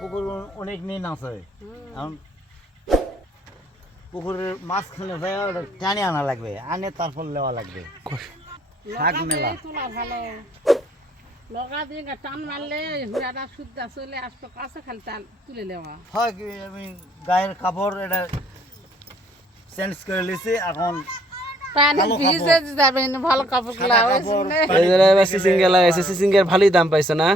পুকুর অনেক নিন আছে। এখন পুকুরের মাঝখানে যায় ওটা টানে আনা লাগবে আনে তারপর নেওয়া লাগবে। শাক মেলা। লগা দিয়ে টান মারলে হুড়াটা শুদ্ধ চলে আসবে কাছে খালি তাল তুলে নেওয়া। হয় কি আমি গায়ের কাপড় এটা চেঞ্জ করে লিছি এখন সিসিঙ্গার ভালোই দাম পাইছে না?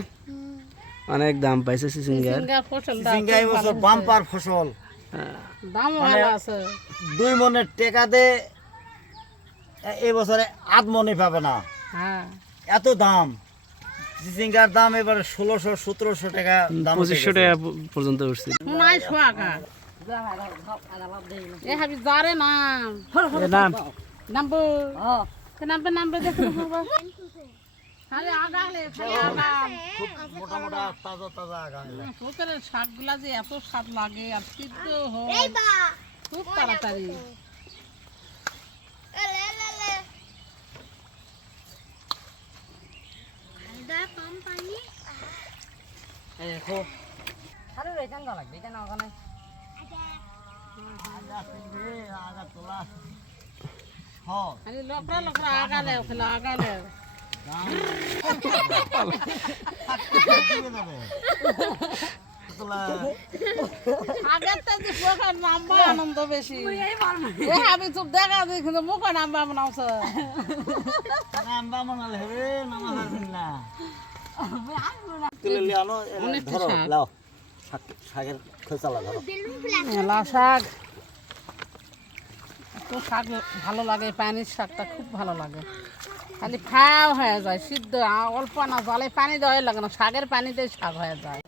অনেক দাম পাইছে সিসিঙ্গার সিঙ্গার ফসল সিঙ্গা এই বছর বাম্পার ফসল। দাম মানে ভালো আছে। দুই মনের টেকা এই বছরে আধ মনে পাবে না। হ্যাঁ। এত দাম। সিঙ্গার দাম এবারে ষোলোশো সতেরোশো টাকা দাম পঁচিশশো টাকা পর্যন্ত এ হাবি জারে না নাম। নাম্বু নাম্বে নাম্বে দেখো বাবা। খালি আগালে খালি আগাম খুব মোটা মোটা তাজা তাজা আগা এগুলা। পুকুরের শাকগুলা যে এত স্বাদ লাগে আর সিদ্ধ হয়। খুব তাড়াতাড়ি। আগা তুলবে, আগা তোলা। হ্যাঁ, খালি লকড়া লকড়া আগালে খালি আগালে দাম। দিয়ে দেবে। তোলা। আগের তো যে পোকার নাম্বা আনন্দ বেশি এ আমি চুপ দেখা দিই কিন্তু মুখে নাম্বা বানাওছে নাম্বা মনালে হবে, নামা পারবেন না। তুলে লিয়ে আনো, ধরো, শাক। লাও। শাকের খোসালা ধরো। মেলা শাক শাক ভালো লাগে, পানির শাকটা খুব ভালো লাগে। খালি খাওয়া হয়ে যায়, সিদ্ধ অল্প না, জলে পানি দেওয়াই লাগে না, শাকের পানিতে শাক হয়ে যায়।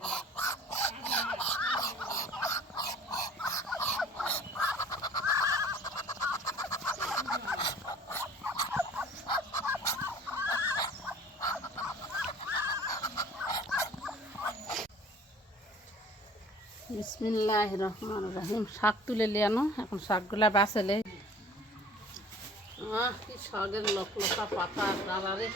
বিসমিল্লাহ রহমান রহিম। শাক তুলে নিয়ে আনো, এখন শাকগুলা বাঁচলে আহ কি শাকের লকলকা পাতা ডালারে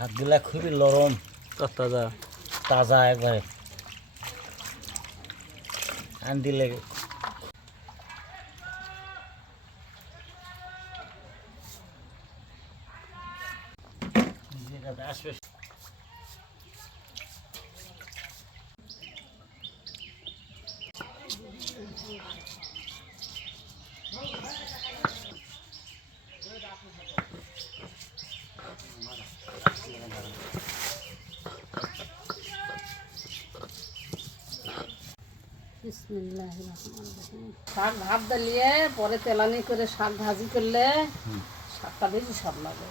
শাকগুলা খুবই নরম। তাজা। তাজা একবারে। আন দিলে আসবে। শাক ভাত দিলিয়ে পরে তেলানি করে শাক ভাজি করলে শাকটা বেশি স্বাদ লাগে।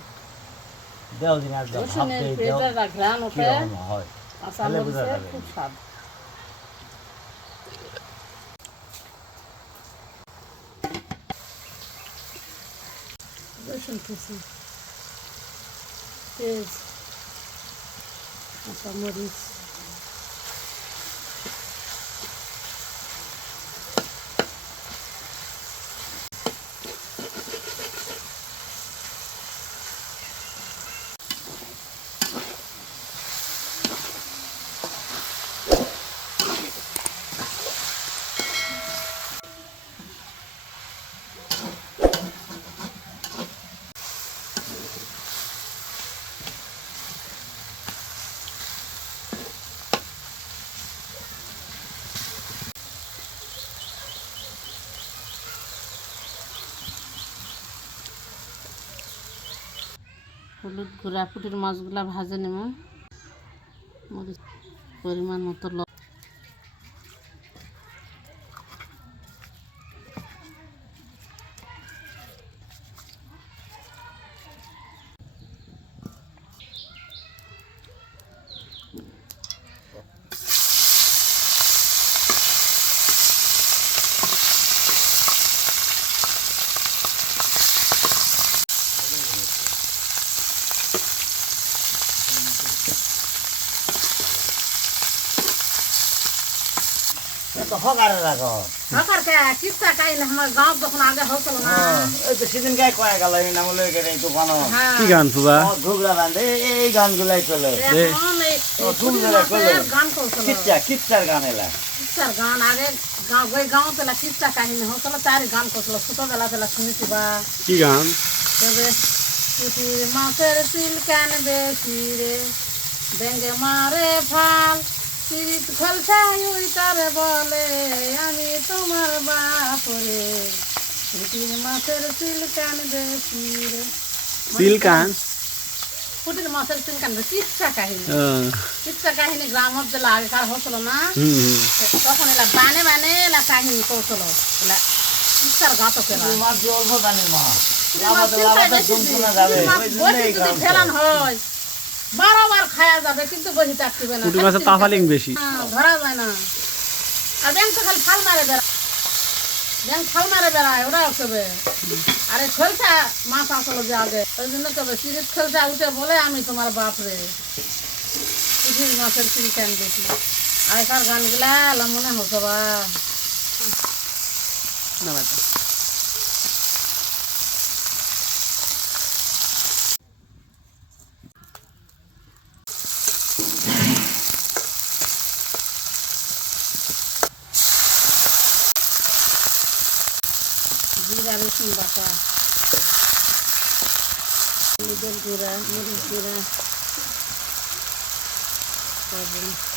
রসুনের ঘ্রাণ ওঠে কাঁচা যাবে। খুব স্বাদ। রসুন কুচি পেঁয়াজ কাঁচা মরিচ। হলুদ গুঁড়া পুটির মাছগুলা ভাজে নেব। পরিমাণ মতো তো হকারে রাখো সরকার কে কিচ্ছা কাই না আমার গাঁও যখন আগে হচ্ছিল না। এই তো সেদিন গায়ে কয়ে গেল এই নাম লই গেলে এই দোকানও কি গান ফুবা? ঢুকরা বান্ধে এই- চলে। গান করছিল কিচ্ছার গান এলা। কিচ্ছার গান আগে গাঁও ওই গাঁও তেলা কিচ্ছা কাহিনী হচ্ছিল তারই গান করছিল ছোটবেলা তেলা শুনেছি বা কি গান? তবে পুঁটি মাছের তিল কেন বেশি রে ব্যাঙ্গে মারে ফাল সিরিত খলছাই ওই তারে বলে আমি তোমার বাপ রে। পুঁটির মাছের তিল কেন বেশি রে সিল গান মাছের তিল কেন বেশি কিচ্ছা কাহিনী। ও, কিচ্ছা কাহিনী গ্রামের জেলা আগেকার হচ্ছিল না। তখন এলা বানে বানে এলা কাহিনী কৌশল। এলা কিচ্ছার গাতক এলা। মাছ অল্প জানি মা লাভাতে লাভাতে যাবে ফেলান হয় বারোবার খাওয়া যাবে কিন্তু বসে থাকতে না। পুঁটি মাছের তাফালিং বেশি। হ্যাঁ, ধরা যায় না। আর ব্যাংক তো খালি ফাল মারে বেড়ায়। ব্যাংক ফাল মারে বেড়ায় কেবে আরে খেলছা মাছ আসলো যে আগে ওই জন্য কেবে সিরিজ উঠে বলে আমি তোমার বাপ রে। পুঁটির মাছের সিঁড়ি কেন বেশি আগেকার গানগুলা মনে হতো বা না, জিরা রসুন বাটা হলুদের গুঁড়া মরিচ গুঁড়া তারপরে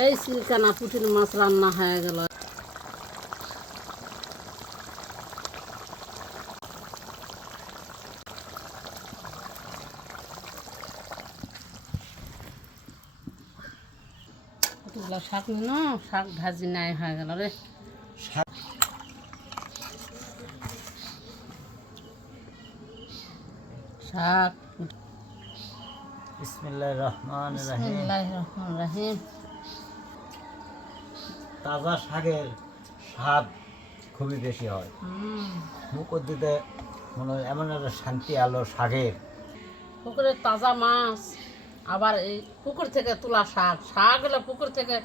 এই সিলকানা পুঁটির মাছ রান্না হয়ে গেল। শাক নিন শাক ভাজি নাই হয়ে গেল রে। শাক- শাক বিসমিল্লাহির রহমানির রহিম। বিসমিল্লাহির রহমানির রহিম। তাজা শাকের স্বাদ খুবই বেশি হয়। মুখর দিতে মনে হয় এমন একটা শান্তি আলো শাকের। পুকুরের তাজা মাছ আবার এই পুকুর থেকে তোলা শাক। শাক হলে পুকুর থেকে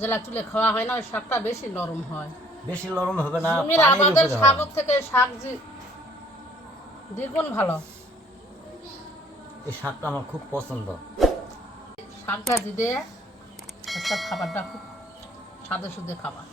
যেটা তুলে খাওয়া হয় না ওই শাকটা বেশি নরম হয়। বেশি নরম হবে না জমির আমাদের সাগর থেকে শাক দ্বিগুণ ভালো। এই শাকটা আমার খুব পছন্দ। শাকটা দিয়ে খাবারটা খুব স্বাদে সুদে খাবার